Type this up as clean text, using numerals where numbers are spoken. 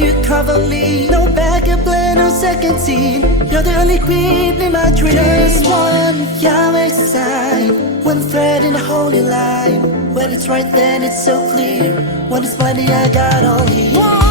if you cover me. No backup plan, no second scene. You're the only queen in my dreams. Just one Yahweh sign, one thread in a holy line. When it's right, then it's so clear. When it's money, I got only you.